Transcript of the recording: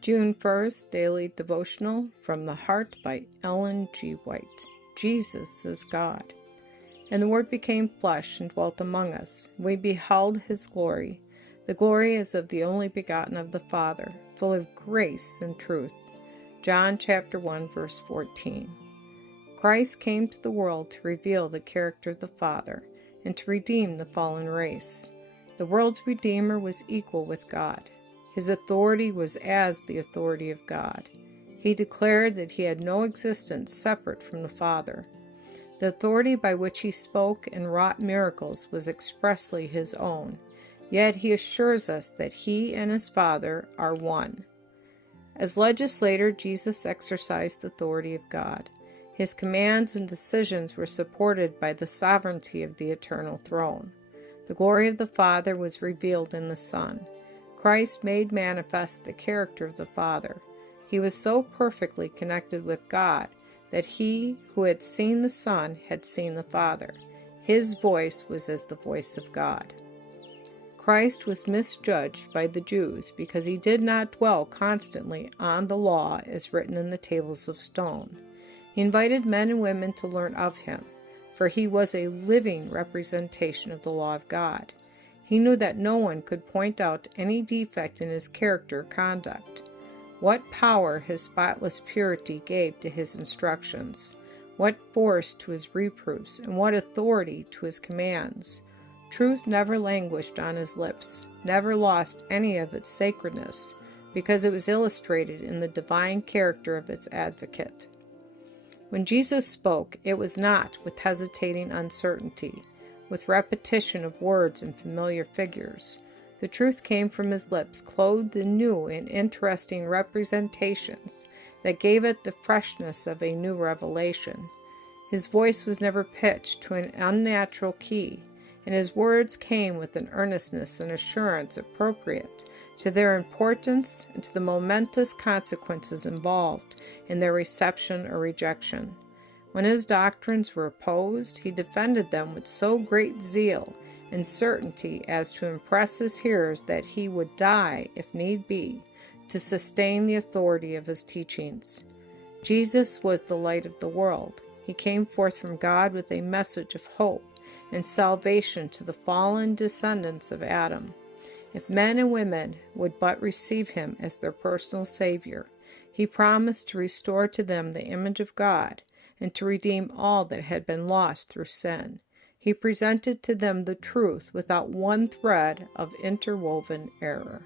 June 1st, Daily Devotional from the Heart by Ellen G. White. Jesus is God. And the Word became flesh and dwelt among us. We beheld His glory. The glory is of the only begotten of the Father, full of grace and truth. John chapter 1, verse 14. Christ came to the world to reveal the character of the Father and to redeem the fallen race. The world's Redeemer was equal with God. His authority was as the authority of God. He declared that he had no existence separate from the Father. The authority by which he spoke and wrought miracles was expressly his own, yet he assures us that he and his Father are one. As legislator, Jesus exercised the authority of God. His commands and decisions were supported by the sovereignty of the eternal throne. The glory of the Father was revealed in the Son. Christ made manifest the character of the Father. He was so perfectly connected with God that he who had seen the Son had seen the Father. His voice was as the voice of God. Christ was misjudged by the Jews because he did not dwell constantly on the law as written in the tables of stone. He invited men and women to learn of him, for he was a living representation of the law of God. He knew that no one could point out any defect in his character or conduct. What power his spotless purity gave to his instructions, what force to his reproofs, and what authority to his commands. Truth never languished on his lips, never lost any of its sacredness, because it was illustrated in the divine character of its advocate. When Jesus spoke, it was not with hesitating uncertainty, with repetition of words and familiar figures. The truth came from his lips, clothed in new and interesting representations that gave it the freshness of a new revelation. His voice was never pitched to an unnatural key, and his words came with an earnestness and assurance appropriate to their importance and to the momentous consequences involved in their reception or rejection. When his doctrines were opposed, he defended them with so great zeal and certainty as to impress his hearers that he would die, if need be, to sustain the authority of his teachings. Jesus was the light of the world. He came forth from God with a message of hope and salvation to the fallen descendants of Adam. If men and women would but receive him as their personal Savior, he promised to restore to them the image of God and to redeem all that had been lost through sin. He presented to them the truth without one thread of interwoven error.